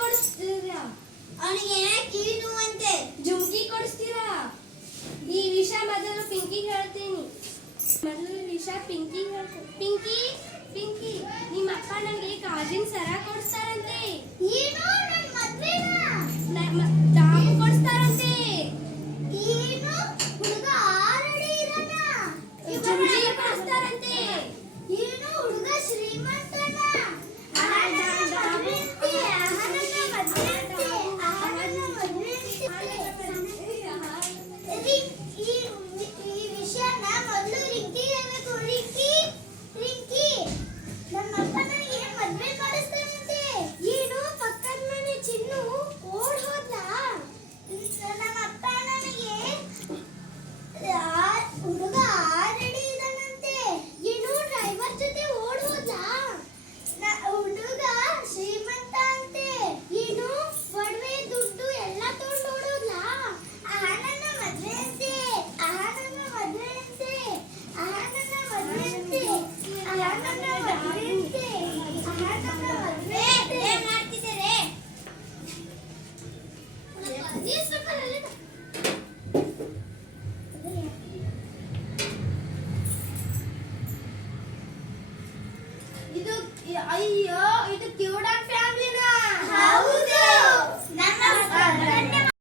ಕೊಡಿಸ್ತೀರಾ? ಅವನಿಗೆ ಕಿವಿ ನೋವಂತೆ. ಜುಮ್ಕಿ ಕೊಡಿಸ್ತೀರಾ? ಈ ವಿಷಯ ಮೊದಲು ಪಿಂಕಿ ಹೇಳ್ತೀನಿ. ಮೊದಲು ವಿಷಯ ಪಿಂಕಿ ಹೇಳ್ತೀನಿ. ಪಿಂಕಿ ಪಿಂಕಿ, ನಿಮ್ಮ ಅಕ್ಕ ನನಗೆ ಕಾಜಿನ ಸರ ಕೊಡಿಸ್ತಾರಂತೆ. ಏನು ನನ್ನ ಮದ್ವೆನಾ? ದಾಮು ಕೊಡಿಸ್ತಾರಂತೆ. ಏನು ಹುಡುಗ ಆಲ್ರೆಡಿ ಇದಾನ? ಜುಮ್ಕಿ ಕೊಡಿಸ್ತಾರಂತೆ. ಏನು ಹುಡುಗ ಶ್ರೀಮಂತನ? ಹುಡುಗ ಆಲ್ರೆಡಿ ಇದಾನಂತೆ. ಏನು ಡ್ರೈವರ್ ಜೊತೆ ಓಡ್ ಹೋದ್ಲಾ? ಹುಡುಗ ಶ್ರೀಮಂತ ಅಂತೆ. ಏನು ಒಡವೆ ದುಡ್ಡು ಎಲ್ಲ ತಗೊಂಡು ಓಡೋದ್ಲಾ? ನನ್ನ ಮದ್ವೆ ಅಂತೆ. ನನ್ನ ಮದ್ವೆ ಅಂತೆ. ನನ್ನ ಮದ್ವೆ ಅಂತೆ. ನನ್ನ ಮದ್ವೆ ಅಂತೆ. ನನ್ನ ಮದ್ವೆ ಏನ್ ಮಾಡ್ತಿದ್ದಾರೆ? ಇದು ಅಯ್ಯೋ ಇದು